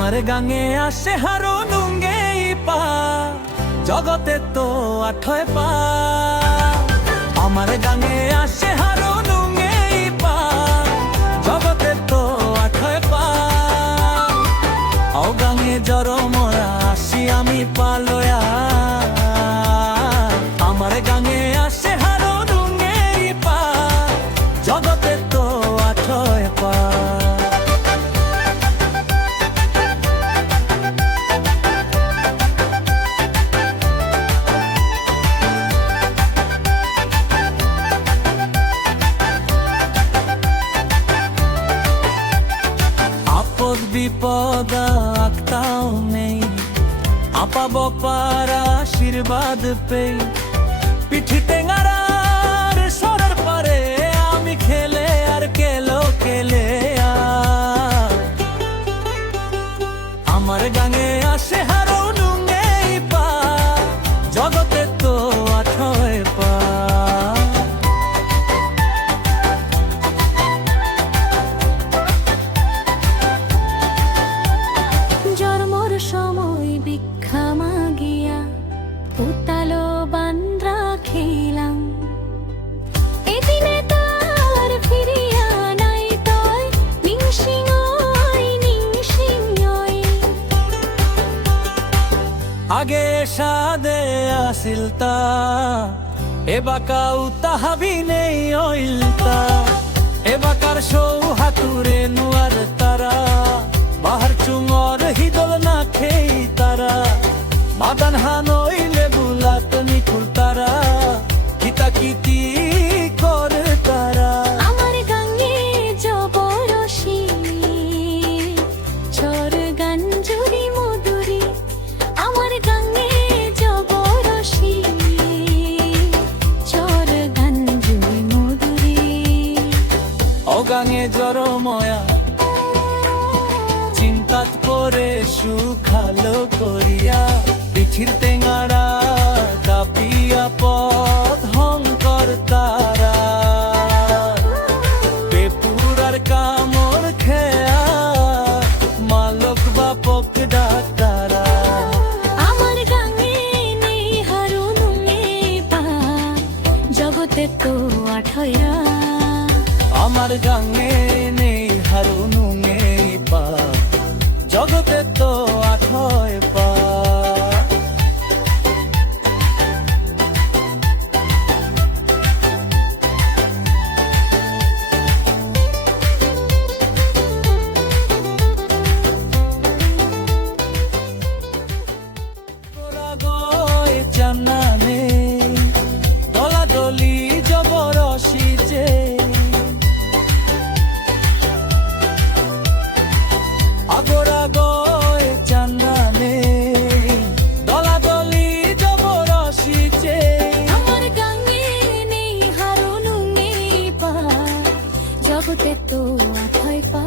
আমার গাঙে আসে হারো নুঙ্গে পা জগতে তো আঠয় পা আমার গাঙে আসে হারো নুঙ্গে পা জগতে তো আঠয় পা ও গাঙে জর মরা আসি আমি পালয়া আমার গাঙে আসে হারো নুঙ্গে পা জগতে তো আঠয় পা বিপদ আঁকতাও নেই আপা বপার আশীর্বাদ পেই পিঠি টেঙ্গারার সরার পারে আমি খেলে আর কেলো কেলে আমার গাঙে আসে হারো নুঙ্গে পা জগতে তো আঠয় পা সময় ভিক্ষা মাগিয়া উতালো বান্দ্রা খেলাম এদিনে তার ফিরিয়া নাই তয় নিংসিংয় আগে সাদে আসিল তা এবাকাও তাহাবি নেই ওইলতা এবাকার সৌ হাতুরে নুয়ার তারা বাহার চুঙর হিদল না খেই তারা মাদান হানইলে বুলাত নিকুল তারা কিতা কিতি করে তারা আমার গাঙে জবরসি চর গঞ্জুরি মধুরি আমার গাঙে জবরসি চর গঞ্জুরি মধুরি ও গাঙে জরময়া চিন্তাত করে সুখালো করিয়া পিঠির টেঙারা কাপিয়া পথ হংকর তারা বেপুরার কামড় খেয়া মালক বাপক ডাক্তারা আমার গাঙে নেই হারো নুঙ্গে পা জগতে তো আঠয়া আমার গাঙে নেই হারো নুঙ্গে পা জগতে তো আঠয় পা জানানে দলাদলি জবরসি যে আগরা গয় চান্দানে দলাদলি জবরসি যে আমার গাঙে নেই হারো নুঙ্গে পা জগতে তো আঠয় পা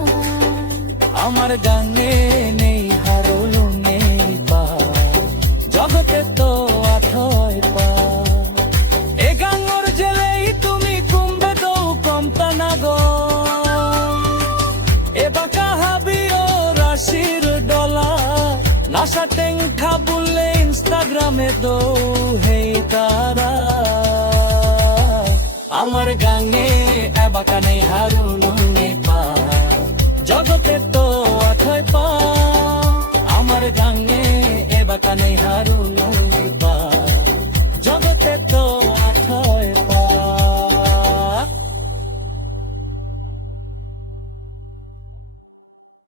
আমার গাঙে নেই হারো নুঙ্গে পা জগতে তো আঠয় পা এ গাঙর জেলেই তুমি কুম্ভে তো কমতা না গো এ বাঁকা হাবিও রাশির ডলা নাসা টেংখা বললে ইনস্টাগ্রামে দো হে তারা আমার